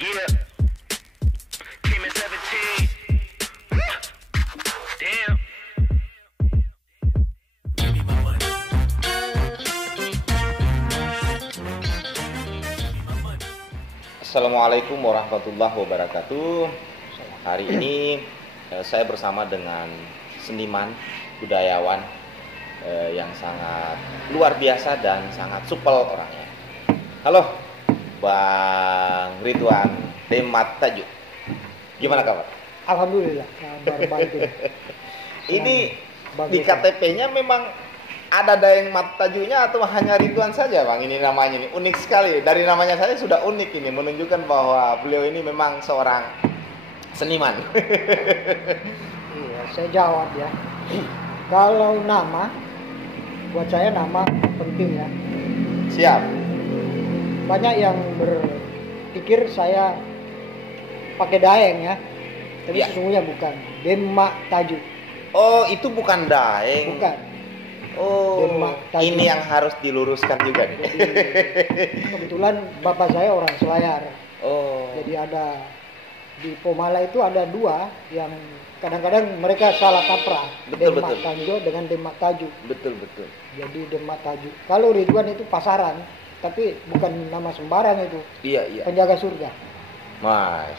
Yeah, came at 17. Damn. Assalamualaikum warahmatullahi wabarakatuh. Hari ini saya bersama dengan seniman, budayawan yang sangat luar biasa dan sangat supel orangnya. Halo, Bang Ridwan Demat Tajuk. Gimana kabar? Alhamdulillah, kabar baik. Ini di KTP-nya memang ada Daeng Mat Tajunya atau hanya Ridwan saja, Bang? Ini namanya ini unik sekali. Dari namanya saja sudah unik ini, menunjukkan bahwa beliau ini memang seorang seniman. Iya, saya jawab ya. Kalau nama, buat saya nama penting ya. Siap. Banyak yang berpikir saya pakai Daeng ya, tapi Ya. sesungguhnya bukan. Demak Tajuk. Oh, itu bukan Daeng. Bukan. Oh, Demak Tajuk. ini yang harus diluruskan juga nih. Jadi, kebetulan bapak saya orang Selayar. Oh, Jadi ada di Pomala itu ada dua yang kadang-kadang mereka salah kaprah. Betul, Demak betul. Tanjo dengan Demak Tajuk. betul betul. Jadi Demak Tajuk. Kalau Ridwan itu pasaran, tapi bukan nama sembarang itu. Iya iya. Penjaga surga. Mas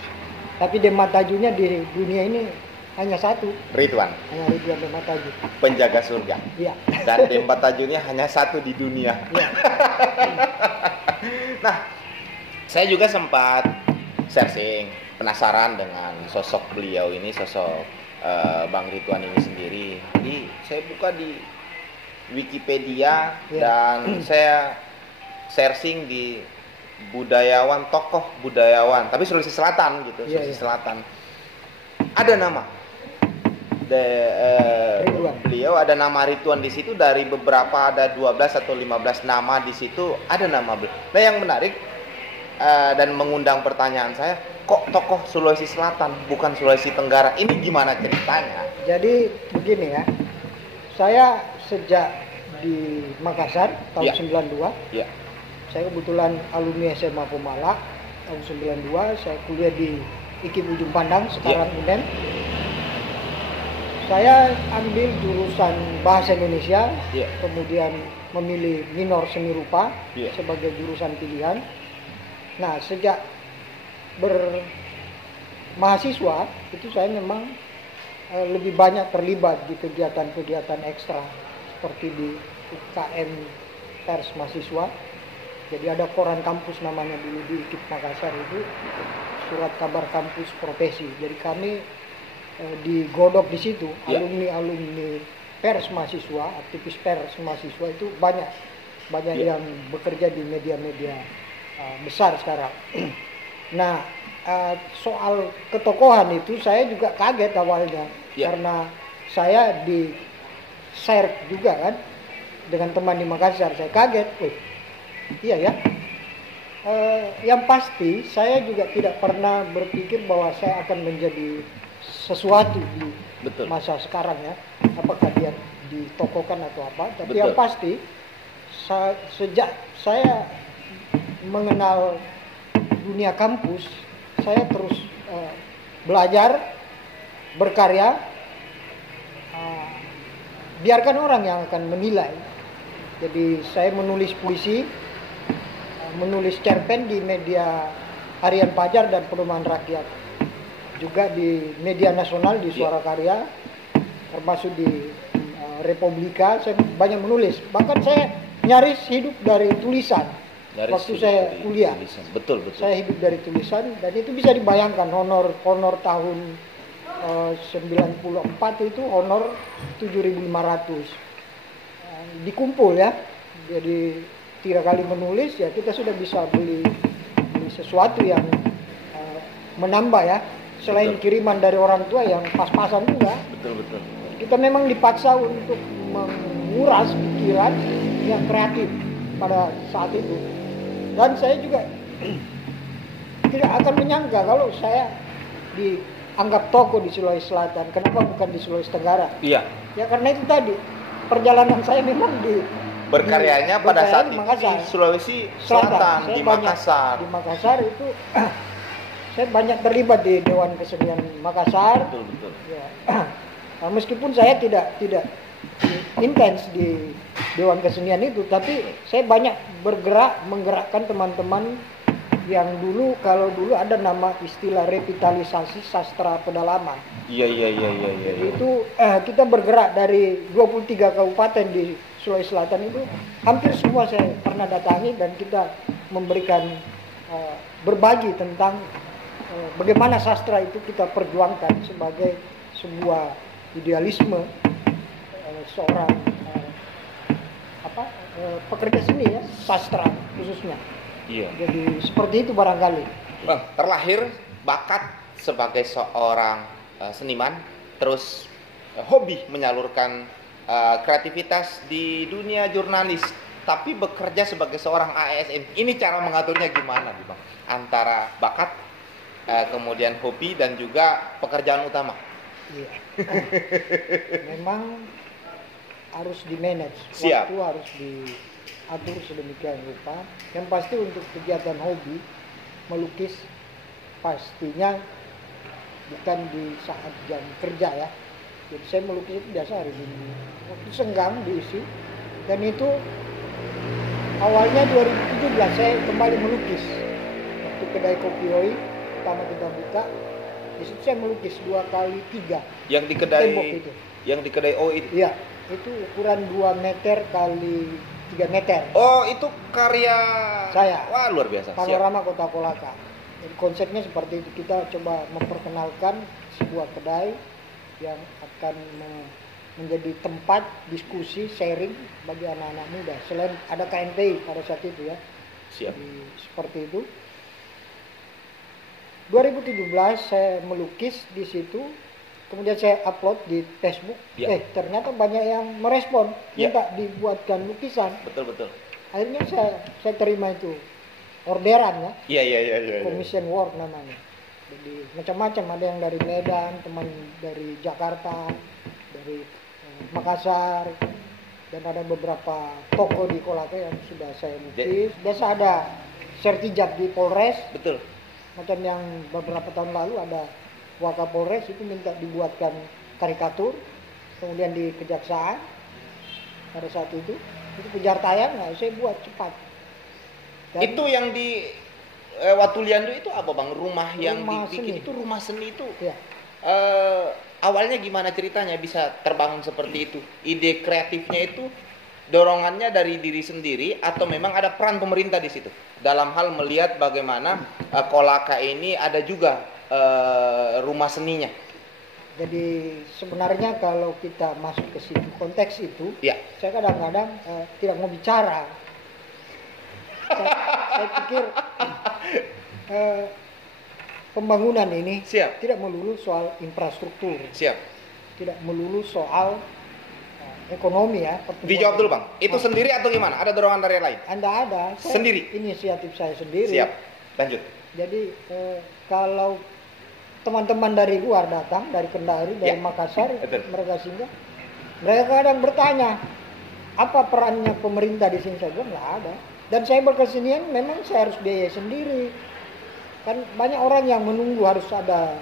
Tapi Demak Tajuknya di dunia ini hanya satu, Ridwan, hanya Ridwan Demak Tajuk. penjaga surga. Iya. Dan Demat Tajuknya hanya satu di dunia. Iya. Nah, saya juga sempat searching, penasaran dengan sosok beliau ini, sosok Bang Ridwan ini sendiri. Jadi saya buka di Wikipedia Ya. dan saya searching di budayawan, tokoh budayawan, tapi Sulawesi Selatan gitu, Iya, Sulawesi iya. Selatan. Ada nama Ridwan. beliau, ada nama Ridwan di situ. Dari beberapa, ada 12 atau 15 nama di situ, ada nama beliau. Nah, yang menarik dan mengundang pertanyaan saya, kok tokoh Sulawesi Selatan bukan Sulawesi Tenggara? Ini gimana ceritanya? Jadi begini ya, saya sejak di Makassar tahun Ya. 92, Ya, saya kebetulan alumni SMA Pomala tahun 92, saya kuliah di IKIP Ujung Pandang, sekarang UNEM. Saya ambil jurusan Bahasa Indonesia, ya, kemudian memilih minor seni rupa Ya. sebagai jurusan pilihan. Nah, sejak bermahasiswa itu saya memang lebih banyak terlibat di kegiatan-kegiatan ekstra seperti di UKM Pers Mahasiswa. Jadi ada koran kampus namanya dulu di IKIP Makassar itu, surat kabar kampus profesi. Jadi kami digodok di situ, Ya. alumni pers mahasiswa, aktivis pers mahasiswa itu banyak Ya. yang bekerja di media-media besar sekarang. Nah, soal ketokohan itu saya juga kaget awalnya, Ya. karena saya di share juga kan dengan teman di Makassar. Saya kaget, wih, iya ya. Yang pasti saya juga tidak pernah berpikir bahwa saya akan menjadi sesuatu di betul. masa sekarang ya, apakah dia ditokohkan atau apa, tapi Betul. yang pasti sejak saya mengenal dunia kampus, saya terus belajar, berkarya, biarkan orang yang akan menilai. Jadi saya menulis puisi, menulis cerpen di media Harian Fajar dan Pedoman Rakyat, juga di media nasional di Suara Karya, termasuk di Republika. Saya banyak menulis, bahkan saya nyaris hidup dari tulisan. Waktu saya kuliah, tulisan. Betul betul. saya hidup dari tulisan, dan itu bisa dibayangkan honor tahun 94 itu honor 7.500 dikumpul ya. Jadi 3 kali menulis ya, kita sudah bisa beli sesuatu yang menambah ya, selain Betul. kiriman dari orang tua yang pas-pasan juga. Betul betul. Kita memang dipaksa untuk menguras pikiran yang kreatif pada saat itu. Dan saya juga tidak akan menyangka kalau saya dianggap tokoh di Sulawesi Selatan. Kenapa bukan di Sulawesi Tenggara? Iya. Ya karena itu tadi, perjalanan saya memang Berkaryanya pada saat di itu Makassar. di Sulawesi Selatan, Saya di banyak Makassar. Di Makassar itu saya banyak terlibat di Dewan Kesenian Makassar. Betul betul. Ya. Nah, meskipun saya tidak intens di Dewan Kesenian itu, tapi saya banyak menggerakkan teman-teman yang kalau dulu ada nama istilah revitalisasi sastra pedalaman. Iya. Jadi itu kita bergerak dari 23 kabupaten di Sulawesi Selatan itu, hampir semua saya pernah datangi, dan kita memberikan berbagi tentang bagaimana sastra itu kita perjuangkan sebagai sebuah idealisme seorang pekerja seni ya, sastra khususnya. Iya. Jadi seperti itu barangkali. Bang, terlahir bakat sebagai seorang seniman, terus hobi menyalurkan kreativitas di dunia jurnalis, tapi bekerja sebagai seorang ASN. Ini cara mengaturnya gimana nih Bang? Antara bakat, kemudian hobi, dan juga pekerjaan utama. Iya. Memang harus di-manage. Siap. Waktu harus diatur sedemikian rupa. Yang pasti untuk kegiatan hobi, melukis pastinya bukan di saat jam kerja ya. Jadi saya melukis itu biasa hari Minggu. Waktu senggang diisi. Dan itu awalnya 2017 saya kembali melukis. Waktu kedai Kopi Oi pertama kita buka, di situ saya melukis 2x3. Yang di kedai tembok itu. Yang di kedai O itu. Iya, itu ukuran 2 meter kali 3 meter. Oh, itu karya Saya. Wah, luar biasa. Siap. Panorama Kota Kolaka. Jadi konsepnya seperti itu, kita coba memperkenalkan sebuah kedai yang akan menjadi tempat diskusi, sharing bagi anak-anak muda. Selain ada KNPI pada saat itu ya. Siap. Jadi, seperti itu. 2017 saya melukis di situ, kemudian saya upload di Facebook. Ya. Ternyata banyak yang merespon, Ya. minta dibuatkan lukisan. Betul. Akhirnya saya terima itu orderan ya. Iya. Commission work namanya. Jadi macam-macam, ada yang dari Medan, teman dari Jakarta, dari Makassar, dan ada beberapa toko di Kolaka yang sudah saya lukis. Biasa ada sertijab di Polres, Betul. macam yang beberapa tahun lalu ada Wakapolres itu minta dibuatkan karikatur, kemudian di Kejaksaan pada saat itu kejar tayang, nah saya buat cepat. Dan Itu yang di Watuliandu itu apa Bang? Rumah yang Rumah dibikin seni. itu rumah seni itu. ya, Awalnya gimana ceritanya bisa terbangun seperti itu? Ide kreatifnya itu dorongannya dari diri sendiri atau memang ada peran pemerintah di situ? Dalam hal melihat bagaimana Kolaka ini ada juga rumah seninya. jadi sebenarnya kalau kita masuk ke situ konteks itu, Ya. saya kadang-kadang tidak mau bicara. Saya pikir pembangunan ini Siap. tidak melulu soal infrastruktur, Siap. tidak melulu soal ekonomi ya. pertumbuhan. Dijawab dulu Bang. Itu sendiri atau gimana? Ada dorongan dari yang lain? Anda ada. Sendiri? Inisiatif saya sendiri. Siap. Lanjut. Jadi kalau teman-teman dari luar datang, dari Kendari, dari Ya. Makassar, Betul. mereka singgah, mereka kadang bertanya, apa perannya pemerintah di sini? Saya bilang nggak ada. Dan saya berkesenian memang saya harus biaya sendiri. Kan banyak orang yang menunggu harus ada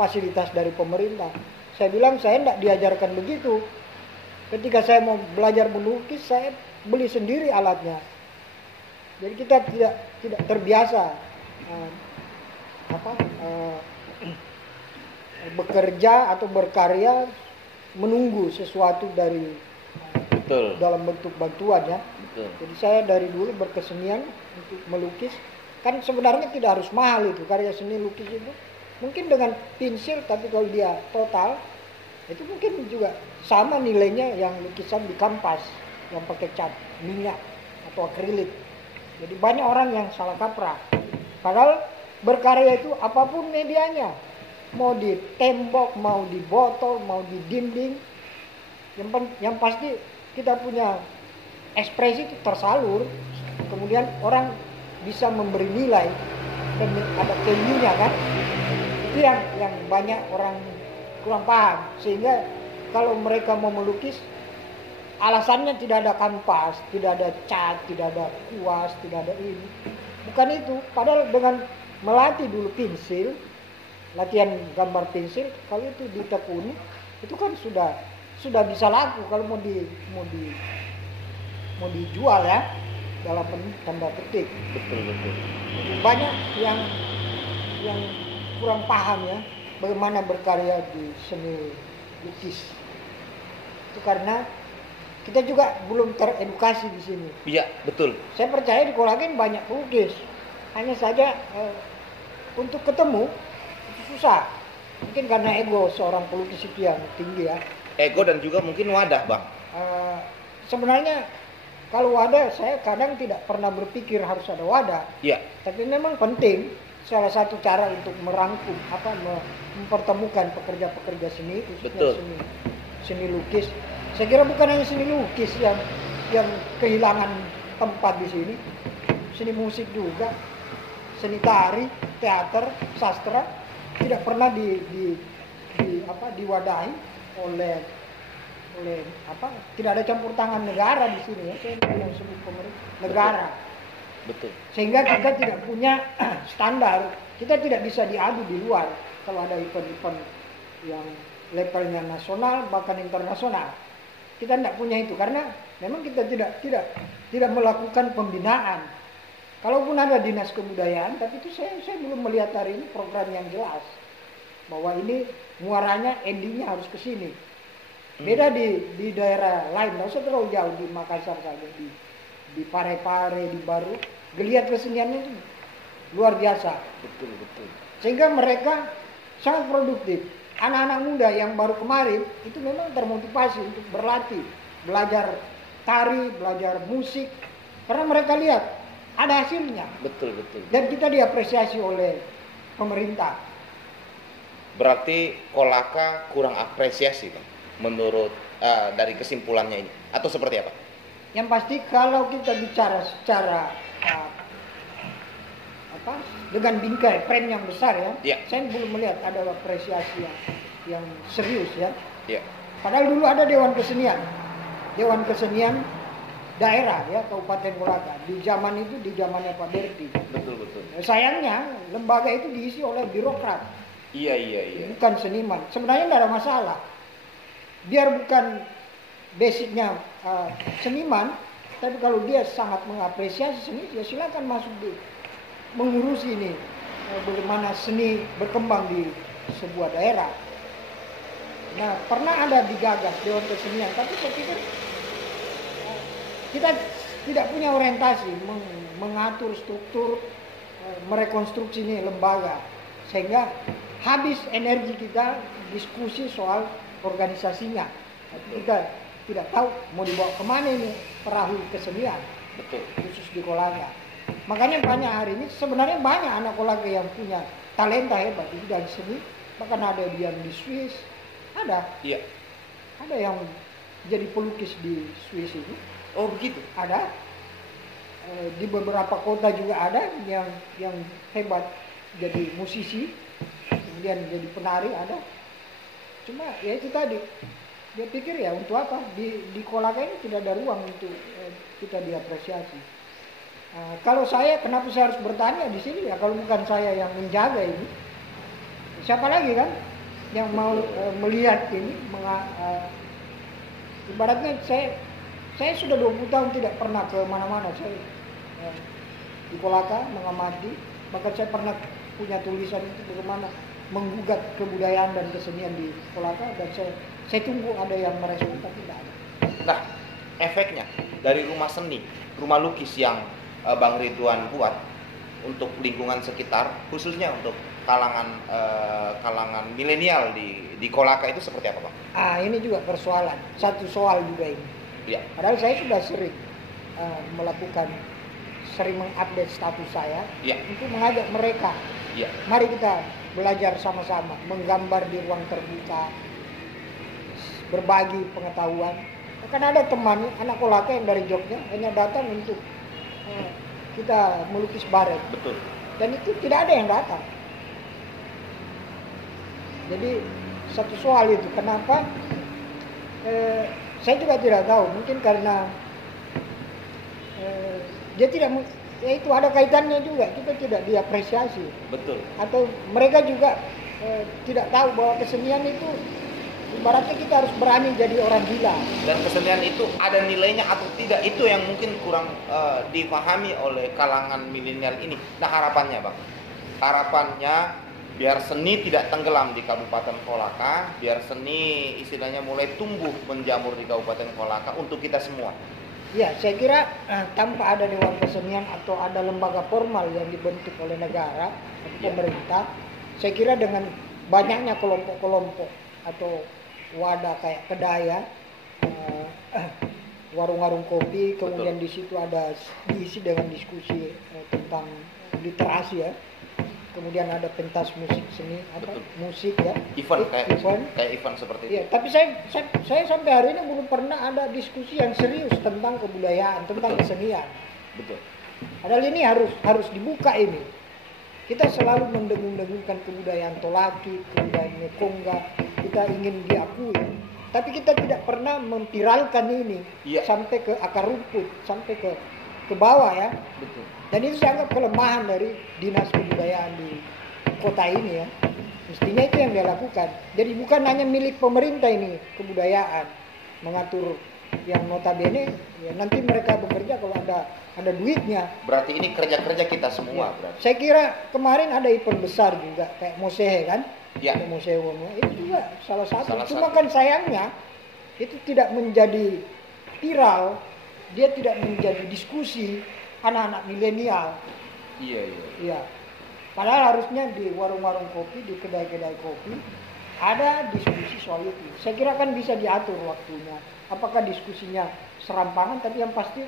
fasilitas dari pemerintah. Saya bilang saya tidak diajarkan begitu. Ketika saya mau belajar melukis, saya beli sendiri alatnya. Jadi kita tidak terbiasa bekerja atau berkarya menunggu sesuatu dari Betul. dalam bentuk bantuan ya. Betul. Jadi saya dari dulu berkesenian untuk melukis. Kan sebenarnya tidak harus mahal itu karya seni lukis itu. Mungkin dengan pensil, tapi kalau dia total itu mungkin juga sama nilainya yang lukisan di kanvas yang pakai cat minyak atau akrilik. Jadi banyak orang yang salah kaprah. Padahal berkarya itu apapun medianya, mau di tembok, mau di botol, mau di dinding, yang pasti kita punya ekspresi itu tersalur, kemudian orang bisa memberi nilai dan ada value-nya kan. Itu yang banyak orang kurang paham, sehingga kalau mereka mau melukis alasannya tidak ada kanvas, tidak ada cat, tidak ada kuas, tidak ada ini. Bukan itu. Padahal dengan melatih dulu pensil, latihan gambar pensil, kalau itu ditekuni itu kan sudah bisa laku kalau mau dijual ya, dalam tanda petik. Betul. Banyak yang kurang paham ya bagaimana berkarya di seni lukis. Itu karena kita juga belum teredukasi di sini. Iya, betul. Saya percaya di Kolagen banyak pelukis, hanya saja untuk ketemu itu susah. Mungkin karena ego seorang pelukis itu yang tinggi ya. Ego dan juga mungkin wadah, Bang. Sebenarnya kalau wadah, saya kadang tidak pernah berpikir harus ada wadah. Iya. Tapi memang penting, salah satu cara untuk merangkum, mempertemukan pekerja-pekerja seni, khususnya Betul. seni lukis. Saya kira bukan hanya seni lukis yang kehilangan tempat di sini, seni musik juga, seni tari, teater, sastra tidak pernah diwadahi oleh tidak ada campur tangan negara di sini ya. Saya bilang sebut pemerintah negara. Betul. Sehingga kita tidak punya standar, kita tidak bisa diadu di luar kalau ada event-event yang levelnya nasional bahkan internasional. Kita tidak punya itu karena memang kita tidak melakukan pembinaan. Kalaupun ada dinas kebudayaan, tapi itu saya belum melihat hari ini program yang jelas bahwa ini muaranya endingnya harus ke sini. Beda di daerah lain, nggak usah terlalu jauh, di Makassar saja, di Parepare, di Baru, geliat keseniannya itu luar biasa. Betul. Sehingga mereka sangat produktif. Anak-anak muda yang baru kemarin itu memang termotivasi untuk berlatih, belajar tari, belajar musik, karena mereka lihat ada hasilnya. Betul. Dan kita diapresiasi oleh pemerintah. Berarti Kolaka kurang apresiasi, Bang, menurut dari kesimpulannya ini, atau seperti apa? Yang pasti kalau kita bicara secara dengan bingkai frame yang besar ya, Ya. saya belum melihat ada apresiasi yang serius ya. Iya. Padahal dulu ada Dewan Kesenian daerah ya, Kabupaten Kolaka. Di zamannya Pak Berti. Betul. Sayangnya lembaga itu diisi oleh birokrat, Iya. bukan seniman. Sebenarnya tidak ada masalah. Biar bukan basicnya seniman, tapi kalau dia sangat mengapresiasi seni, ya silakan masuk mengurusi ini bagaimana seni berkembang di sebuah daerah. Nah, pernah ada digagas Dewan Kesenian, tapi saya pikir kita tidak punya orientasi mengatur struktur, merekonstruksi ini lembaga, sehingga habis energi kita diskusi soal organisasinya. Kita tidak tahu mau dibawa kemana ini perahu kesenian. Betul. Khusus di Kolaka. Makanya banyak hari ini sebenarnya banyak anak Kolaka yang punya talenta hebat di bidang seni, bahkan ada yang di Swiss, ada yang jadi pelukis di Swiss itu. Oh begitu. Ada di beberapa kota juga ada yang hebat jadi musisi, kemudian jadi penari ada. Cuma ya itu tadi, dia pikir ya untuk apa di Kolaka ini tidak ada ruang untuk kita diapresiasi. Kalau saya, kenapa saya harus bertanya di sini ya? Kalau bukan saya yang menjaga ini, siapa lagi kan yang mau melihat ini? Ibaratnya saya sudah 20 tahun tidak pernah ke mana-mana. Saya di Kolaka mengamati, bahkan saya pernah punya tulisan itu bagaimana menggugat kebudayaan dan kesenian di Kolaka, dan saya tunggu ada yang merespon, tapi tidak ada. Nah, efeknya dari rumah seni, rumah lukis yang Bang Ridwan buat untuk lingkungan sekitar, khususnya untuk kalangan milenial di Kolaka itu seperti apa, Bang? Ini juga persoalan, satu soal juga ini. Ya. Padahal saya sudah sering sering mengupdate status saya untuk mengajak mereka. Ya. Mari kita belajar sama-sama, menggambar di ruang terbuka, berbagi pengetahuan. Kan ada teman anak Kolaka yang dari Jogja hanya datang untuk kita melukis baret. Betul. Dan itu tidak ada yang datang. Jadi satu soal itu, kenapa? Saya juga tidak tahu. Mungkin karena dia tidak Ya itu ada kaitannya juga, kita tidak diapresiasi. Betul. Atau mereka juga tidak tahu bahwa kesenian itu ibaratnya kita harus berani jadi orang gila. Dan kesenian itu ada nilainya atau tidak, itu yang mungkin kurang dipahami oleh kalangan milenial ini. Nah, harapannya Bang, harapannya biar seni tidak tenggelam di Kabupaten Kolaka, biar seni istilahnya mulai tumbuh menjamur di Kabupaten Kolaka untuk kita semua. Ya, saya kira tanpa ada dewan kesenian atau ada lembaga formal yang dibentuk oleh negara atau pemerintah, saya kira dengan banyaknya kelompok-kelompok atau wadah kayak kedai ya, warung-warung kopi, kemudian di situ ada diisi dengan diskusi tentang literasi ya. Kemudian ada pentas musik seni, musik ya, event kayak event seperti itu. Ya, tapi saya sampai hari ini belum pernah ada diskusi yang serius tentang kebudayaan, tentang kesenian. Betul. Padahal ini harus dibuka ini. Kita selalu mendengung-dengungkan kebudayaan Tolaki, kebudayaan Mekongga, kita ingin diakui. Tapi kita tidak pernah memviralkan ini sampai ke akar rumput, sampai ke bawah ya. Betul. Dan itu saya anggap kelemahan dari dinas kebudayaan di kota ini ya. Mestinya itu yang dia lakukan. Jadi bukan hanya milik pemerintah ini kebudayaan, mengatur yang notabene ya nanti mereka bekerja kalau ada duitnya. Berarti ini kerja-kerja kita semua. Ya. Saya kira kemarin ada event besar juga kayak Mosehe kan? Ya. Mosehe itu juga salah satu. Cuma kan sayangnya itu tidak menjadi viral, dia tidak menjadi diskusi anak-anak milenial. Iya. Padahal harusnya di warung-warung kopi, di kedai-kedai kopi ada diskusi soal itu. Saya kira kan bisa diatur waktunya. Apakah diskusinya serampangan, tapi yang pasti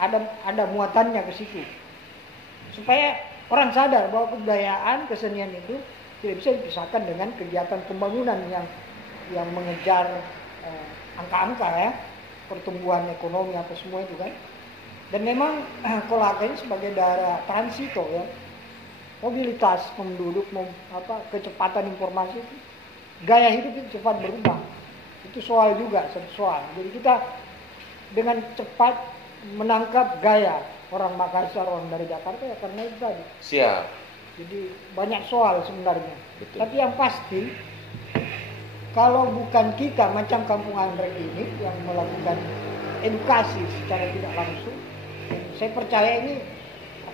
ada muatannya ke situ. Supaya orang sadar bahwa kebudayaan, kesenian itu tidak bisa dipisahkan dengan kegiatan pembangunan yang mengejar angka-angka ya, pertumbuhan ekonomi apa semua itu kan. Dan memang Kolaka ini sebagai daerah transito ya, mobilitas penduduk, kecepatan informasi itu, gaya hidup itu cepat berubah. Itu soal juga, satu soal. Jadi kita dengan cepat menangkap gaya orang Makassar, orang dari Jakarta ya karena itu tadi. Siap. Jadi banyak soal sebenarnya. Betul. Tapi yang pasti kalau bukan kita macam Kampung Anggrek ini yang melakukan edukasi secara tidak langsung, saya percaya ini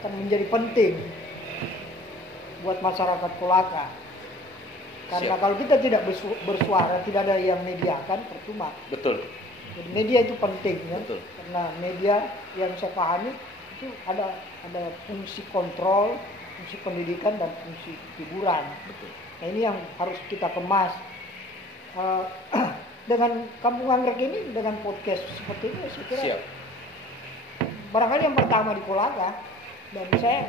akan menjadi penting buat masyarakat Kolaka. Karena kalau kita tidak bersuara, tidak ada yang mediakan, percuma. Betul. Jadi media itu penting ya. Betul. Karena media yang saya pahami itu ada fungsi kontrol, fungsi pendidikan dan fungsi hiburan. Betul. Nah ini yang harus kita kemas. Dengan Kampung Anggrek ini, dengan podcast seperti ini, saya kira Siap. barangkali yang pertama di Kolaka, dan saya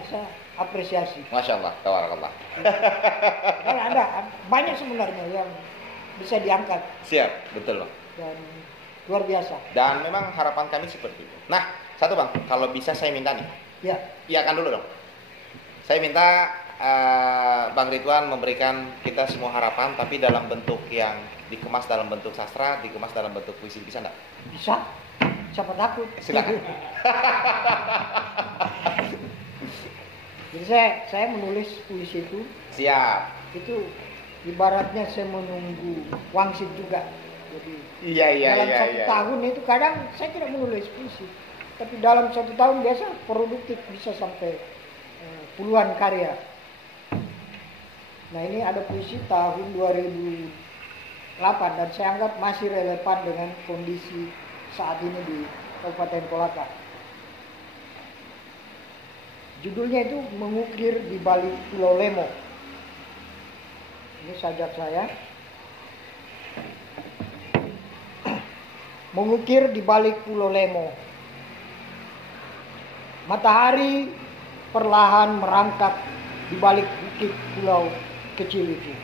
apresiasi. Masya Allah, tabarakallah. Karena ada banyak sebenarnya yang bisa diangkat. Siap, betul Bang. Dan luar biasa. Dan memang harapan kami seperti itu. Nah, satu Bang, kalau bisa saya minta nih. Ya. Iya kan dulu dong. Saya minta Bang Ridwan memberikan kita semua harapan, tapi dalam bentuk yang dikemas dalam bentuk sastra, dikemas dalam bentuk puisi, bisa nggak? Bisa. Siapa takut? Silakan. Jadi saya menulis puisi itu. Siap. Itu ibaratnya saya menunggu wangsit juga. Jadi Iya. dalam satu tahun itu kadang saya tidak menulis puisi, tapi dalam satu tahun biasa produktif bisa sampai puluhan karya. Nah ini ada puisi tahun 2008 dan saya anggap masih relevan dengan kondisi saat ini di Kabupaten Kolaka. Judulnya itu Mengukir di Balik Pulau Lemo. Ini sajak saya. Mengukir di balik Pulau Lemo. Matahari perlahan merangkak di balik bukit pulau kecil itu.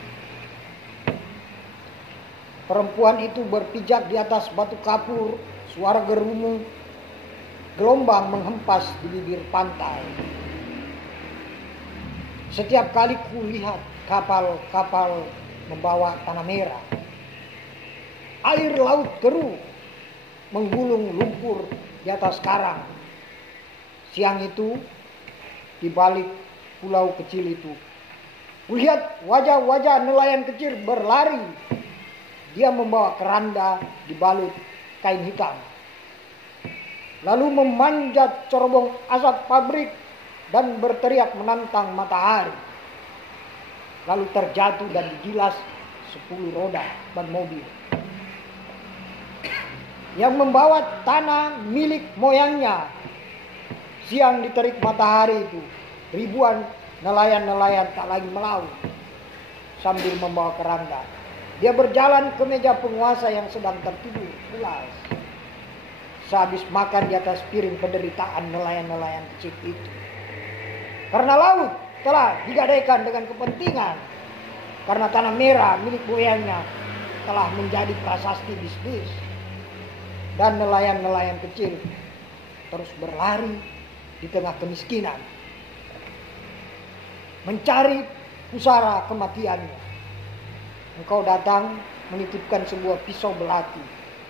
Perempuan itu berpijak di atas batu kapur, suara gerumu gelombang menghempas di bibir pantai. Setiap kali kulihat kapal-kapal membawa tanah merah, air laut keruh menggulung lumpur di atas karang. Siang itu di balik pulau kecil itu. Kulihat wajah-wajah nelayan kecil berlari. Dia membawa keranda dibalut kain hitam. Lalu memanjat cerobong asap pabrik dan berteriak menantang matahari. Lalu terjatuh dan digilas 10 roda ban mobil. Yang membawa tanah milik moyangnya. Siang diterik matahari itu, ribuan nelayan-nelayan tak lagi melaut sambil membawa keranda. Dia berjalan ke meja penguasa yang sedang tertidur pulas. Sehabis makan di atas piring penderitaan nelayan-nelayan kecil itu. Karena laut telah digadaikan dengan kepentingan. Karena tanah merah milik moyangnya telah menjadi prasasti bisnis. Dan nelayan-nelayan kecil terus berlari di tengah kemiskinan, mencari pusara kematiannya. Engkau datang menitipkan sebuah pisau belati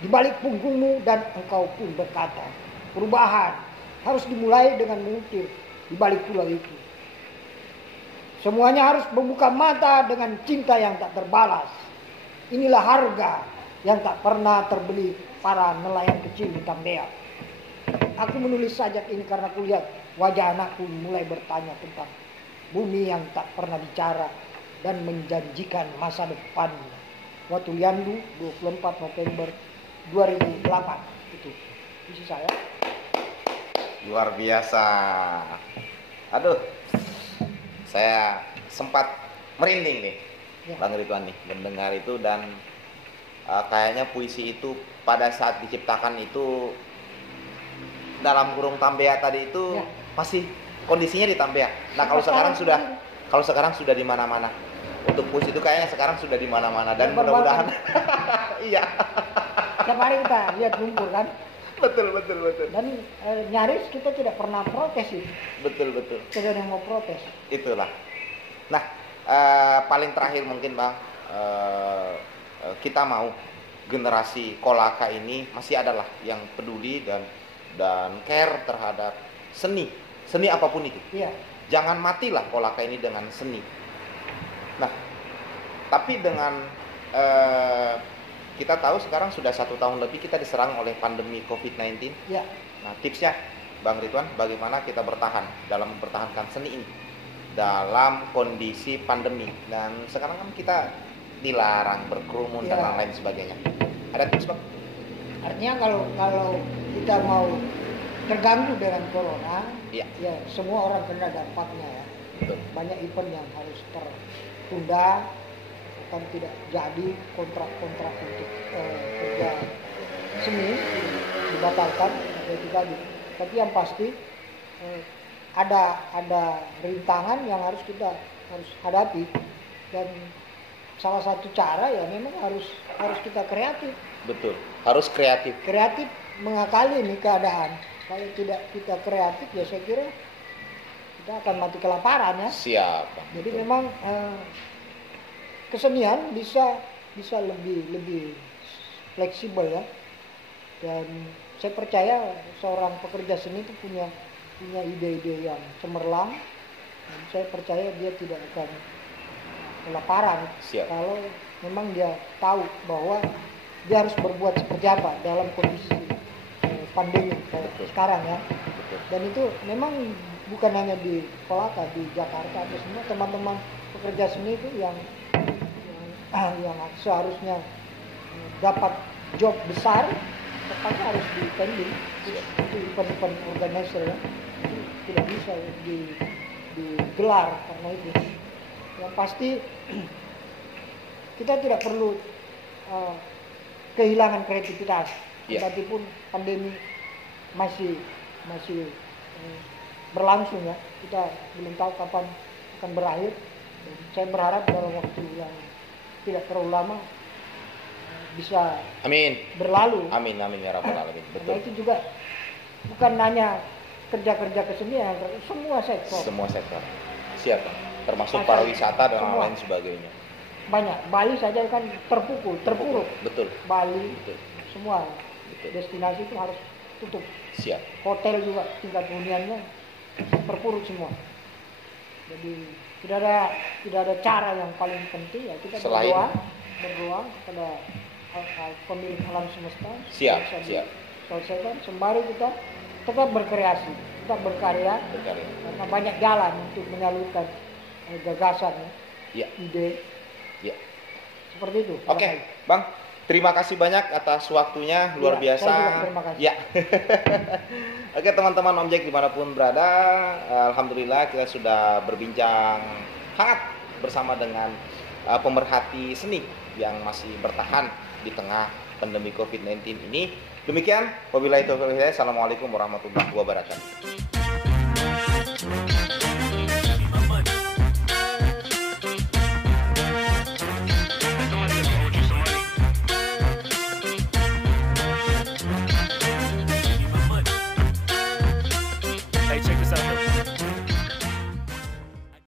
di balik punggungmu dan engkau pun berkata, perubahan harus dimulai dengan mengukir di balik pulau itu. Semuanya harus membuka mata dengan cinta yang tak terbalas. Inilah harga yang tak pernah terbeli para nelayan kecil di Tambea. Aku menulis sajak ini karena kulihat wajah anakku mulai bertanya tentang bumi yang tak pernah bicara dan menjanjikan masa depannya. Watuliandu, 24 November 2008. Itu isi saya. Luar biasa. Aduh, saya sempat merinding nih, Ya. Bang Ridwan nih, mendengar itu dan kayaknya puisi itu pada saat diciptakan itu dalam kurung Tambea tadi itu Ya. masih kondisinya di Tambea. Nah kalau sekarang sudah di mana-mana. Untuk puisi itu kayaknya sekarang sudah di mana-mana dan mudah-mudahan iya. Tiap hari kita lihat lumpur kan. Betul. Dan nyaris kita tidak pernah protes itu. Betul. Tidak ada yang mau protes. Itulah. Nah, paling terakhir mungkin Bang, kita mau generasi Kolaka ini masih adalah yang peduli dan care terhadap seni apapun itu. Iya. Jangan matilah Kolaka ini dengan seni. Nah, tapi dengan kita tahu sekarang sudah 1 tahun lebih kita diserang oleh pandemi COVID-19. Ya. Nah, tipsnya Bang Ridwan, bagaimana kita bertahan dalam mempertahankan seni ini dalam kondisi pandemi, dan sekarang kan kita dilarang berkerumun dan Ya. lain sebagainya. Ada tips Bang? Artinya kalau kita mau terganggu dengan corona, Iya. ya semua orang kena dampaknya ya. Betul. Banyak event yang harus tertunda, akan tidak jadi kontrak-kontrak untuk kerja seni dibatalkan atau itu tadi. Tapi yang pasti ada rintangan yang harus kita hadapi, dan salah satu cara ya memang harus kita kreatif. Betul. Harus kreatif. Kreatif mengakali ini keadaan. Kalau tidak kita kreatif ya saya kira kita akan mati kelaparan ya. Siap. Bang. Jadi Betul. memang kesenian bisa lebih fleksibel ya. Dan saya percaya seorang pekerja seni itu punya ide-ide yang cemerlang. Dan saya percaya dia tidak akan kelaparan. Siap. Kalau memang dia tahu bahwa dia harus berbuat seperti apa dalam kondisi pandemi kayak Betul. sekarang ya. Betul. Dan itu memang bukan hanya di Kolaka, di Jakarta, atau semua teman-teman pekerja seni itu yang seharusnya dapat job besar, terpaksa harus dipending. Itu event-event organizer ya, itu tidak bisa digelar karena itu. Yang pasti kita tidak perlu kehilangan kreativitas. Yeah. Walaupun pandemi masih berlangsung ya, kita belum tahu kapan akan berakhir. Dan saya berharap dalam waktu yang tidak terlalu lama bisa Amin. berlalu. Amin ya rabbal alamin. Karena Betul. itu juga bukan hanya kerja kesenian, semua sektor. Semua sektor. Siap, Bang. Termasuk Pasar, pariwisata dan semua. lain sebagainya. Banyak. Bali saja kan terpuruk. Betul. Bali, Betul. semua Betul. destinasi itu harus tutup. Siap. Hotel juga tingkat huniannya terpuruk semua. Jadi tidak ada cara yang paling penting, ya kita Selain- berdoa kepada pemilik alam semesta. Siap, Bisa siap. diselesaikan sembari kita tetap berkreasi, tetap berkarya, Berkarya. karena banyak jalan untuk menyalurkan gagasan, Ya, ide, ya. seperti itu. Oke, Bang. Terima kasih banyak atas waktunya, luar Ya, biasa. saya juga terima kasih. Ya. Oke, teman-teman Objek dimanapun berada, alhamdulillah kita sudah berbincang hangat bersama dengan pemerhati seni yang masih bertahan di tengah pandemi COVID-19 ini. Demikian, wabillahi taufiq wal hidayah. Assalamualaikum warahmatullahi wabarakatuh.